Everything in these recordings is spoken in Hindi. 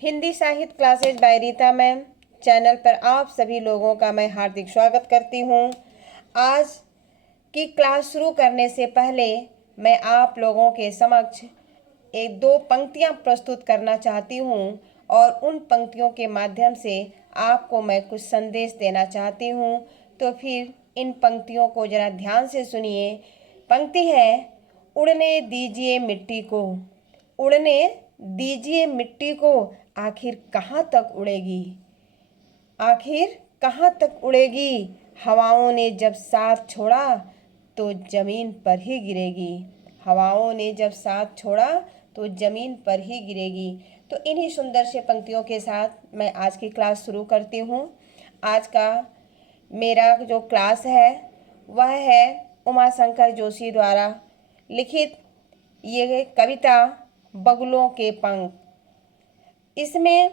हिंदी साहित्य classes by Rita ma'am channel पर आप सभी लोगों का मैं हार्दिक स्वागत करती हूँ। आज की क्लास शुरू करने से पहले मैं आप लोगों के समक्ष एक दो पंक्तियाँ प्रस्तुत करना चाहती हूँ और उन पंक्तियों के माध्यम से आपको मैं कुछ संदेश देना चाहती हूँ। तो फिर इन पंक्तियों को ज़रा ध्यान से सुनिए। पंक्ति है, उड़ने दीजिए मिट्टी को, उड़ने दीजिए मिट्टी को, आखिर कहाँ तक उड़ेगी, आखिर कहाँ तक उड़ेगी। हवाओं ने जब साथ छोड़ा तो ज़मीन पर ही गिरेगी, हवाओं ने जब साथ छोड़ा तो ज़मीन पर ही गिरेगी। तो इन्हीं सुंदर से पंक्तियों के साथ मैं आज की क्लास शुरू करती हूँ। आज का मेरा जो क्लास है वह है उमाशंकर जोशी द्वारा लिखित ये कविता बगुलों के पंख। इसमें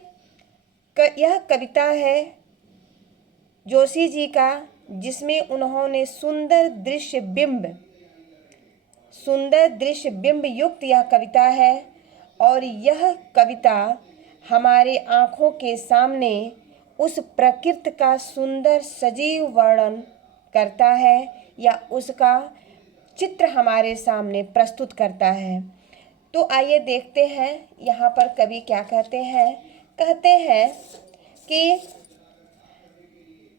यह कविता है जोशी जी का, जिसमें उन्होंने सुंदर दृश्य बिंब युक्त यह कविता है। और यह कविता हमारे आँखों के सामने उस प्रकृति का सुंदर सजीव वर्णन करता है या उसका चित्र हमारे सामने प्रस्तुत करता है। तो आइए देखते हैं यहाँ पर कवि क्या कहते हैं। कहते हैं कि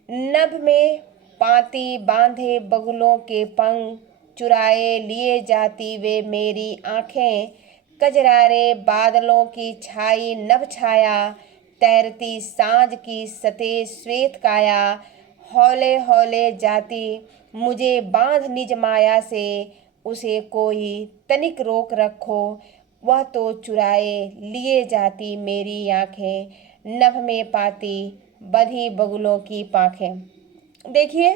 नभ में पाती बांधे बगुलों के पंख, चुराए लिए जाती वे मेरी आँखें, कजरारे बादलों की छाई नभ छाया, तैरती सांझ की सतेज श्वेत काया, हौले हौले जाती मुझे बांध निज माया से, उसे कोई तनिक रोक रखो, वह तो चुराए लिए जाती मेरी आँखें, नभ में पाती बंधी बगुलों की पाखें। देखिए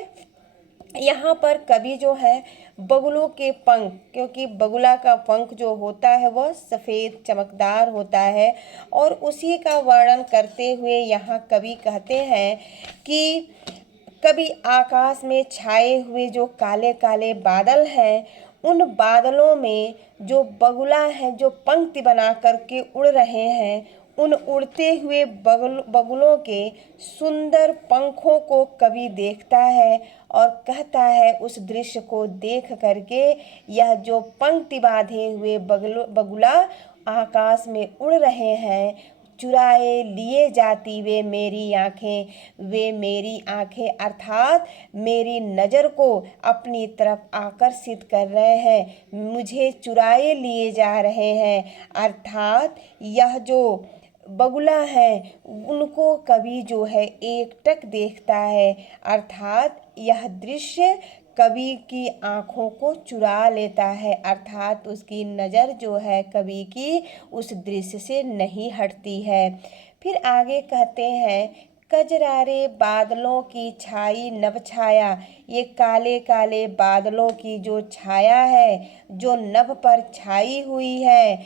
यहाँ पर कवि जो है बगुलों के पंख, क्योंकि बगुला का पंख जो होता है वह सफ़ेद चमकदार होता है, और उसी का वर्णन करते हुए यहाँ कवि कहते हैं कि कभी आकाश में छाए हुए जो काले काले बादल हैं, उन बादलों में जो बगुला हैं जो पंक्ति बना करके उड़ रहे हैं, उन उड़ते हुए बगुलों के सुंदर पंखों को कवि देखता है और कहता है उस दृश्य को देख करके, यह जो पंक्ति बांधे हुए बगुला आकाश में उड़ रहे हैं, चुराए लिए जाती वे मेरी आँखें, वे मेरी आँखें अर्थात मेरी नज़र को अपनी तरफ आकर्षित कर रहे हैं, मुझे चुराए लिए जा रहे हैं। अर्थात यह जो बगुला है उनको कवि जो है एकटक देखता है, अर्थात यह दृश्य कवि की आँखों को चुरा लेता है, अर्थात उसकी नज़र जो है कवि की उस दृश्य से नहीं हटती है। फिर आगे कहते हैं, कजरारे बादलों की छाई नभ छाया, ये काले काले बादलों की जो छाया है जो नभ पर छाई हुई है,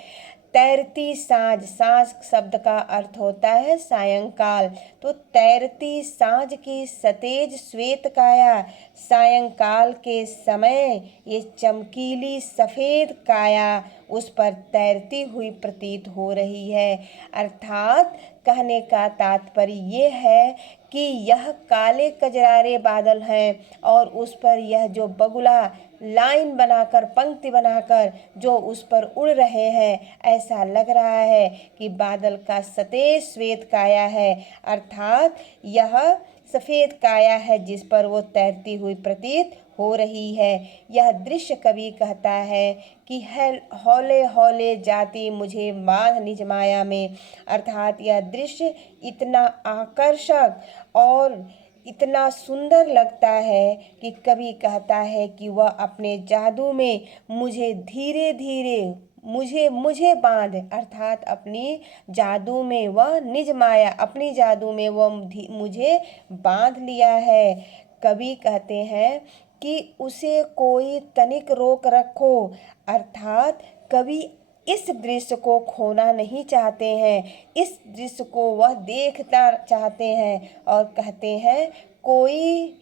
तैरती सांझ, सांझ शब्द का अर्थ होता है सायंकाल, तो तैरती सांझ की सतेज श्वेत काया, सायंकाल के समय ये चमकीली सफ़ेद काया उस पर तैरती हुई प्रतीत हो रही है। अर्थात कहने का तात्पर्य ये है कि यह काले कजरारे बादल हैं और उस पर यह जो बगुला लाइन बनाकर पंक्ति बनाकर जो उस पर उड़ रहे हैं, ऐसा लग रहा है कि बादल का सतेज श्वेत काया है, अर्थात यह सफ़ेद काया है जिस पर वो तैरती हुई प्रतीत हो रही है। यह दृश्य कवि कहता है कि है हौले हौले जाती मुझे बांध निज माया में, अर्थात यह दृश्य इतना आकर्षक और इतना सुंदर लगता है कि कवि कहता है कि वह अपने जादू में मुझे धीरे धीरे मुझे बांध, अर्थात अपनी जादू में वह निज माया, अपनी जादू में वह मुझे बांध लिया है। कवि कहते हैं कि उसे कोई तनिक रोक रखो, अर्थात कवि इस दृश्य को खोना नहीं चाहते हैं, इस दृश्य को वह देखना चाहते हैं और कहते हैं कोई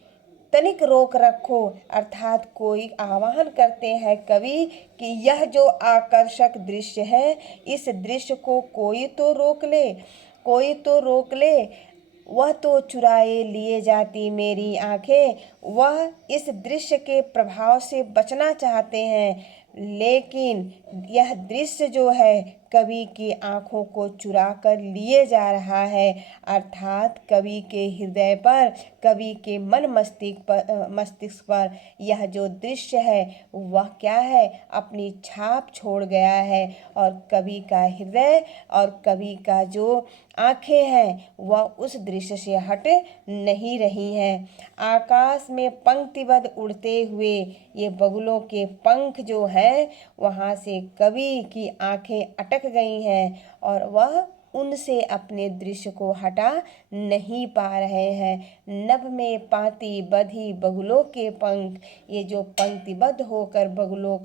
तनिक रोक रखो, अर्थात कोई आह्वान करते हैं कवि कि यह जो आकर्षक दृश्य है इस दृश्य को कोई तो रोक ले। कोई तो रोक ले, वह तो चुराए लिए जाती मेरी आंखें। वह इस दृश्य के प्रभाव से बचना चाहते हैं, लेकिन यह दृश्य जो है कवि की आंखों को चुरा कर लिए जा रहा है। अर्थात कवि के हृदय पर, कवि के मस्तिष्क पर यह जो दृश्य है वह क्या है, अपनी छाप छोड़ गया है। और कवि का हृदय और कवि का जो आंखें हैं वह उस दृश्य से हट नहीं रही हैं। आकाश में पंक्तिबद्ध उड़ते हुए ये बगुलों के पंख जो हैं वहाँ से कवि की आंखें अटक गई हैं और वह उनसे अपने दृश्य को हटा नहीं पा रहे हैं। नभ में पाती बधी बगुलों के पंख, ये जो पंक्तिबद्ध होकर बगुलों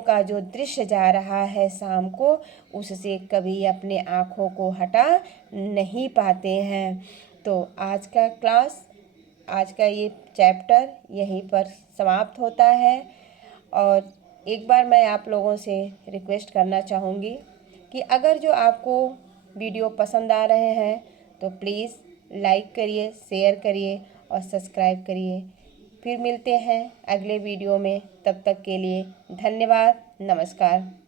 का जो दृश्य जा रहा है शाम को, उससे कभी अपने आँखों को हटा नहीं पाते हैं। तो आज का क्लास, आज का ये चैप्टर यहीं पर समाप्त होता है। और एक बार मैं आप लोगों से रिक्वेस्ट करना चाहूँगी कि अगर जो आपको वीडियो पसंद आ रहे हैं तो प्लीज़ लाइक करिए, शेयर करिए और सब्सक्राइब करिए। फिर मिलते हैं अगले वीडियो में, तब तक के लिए धन्यवाद, नमस्कार।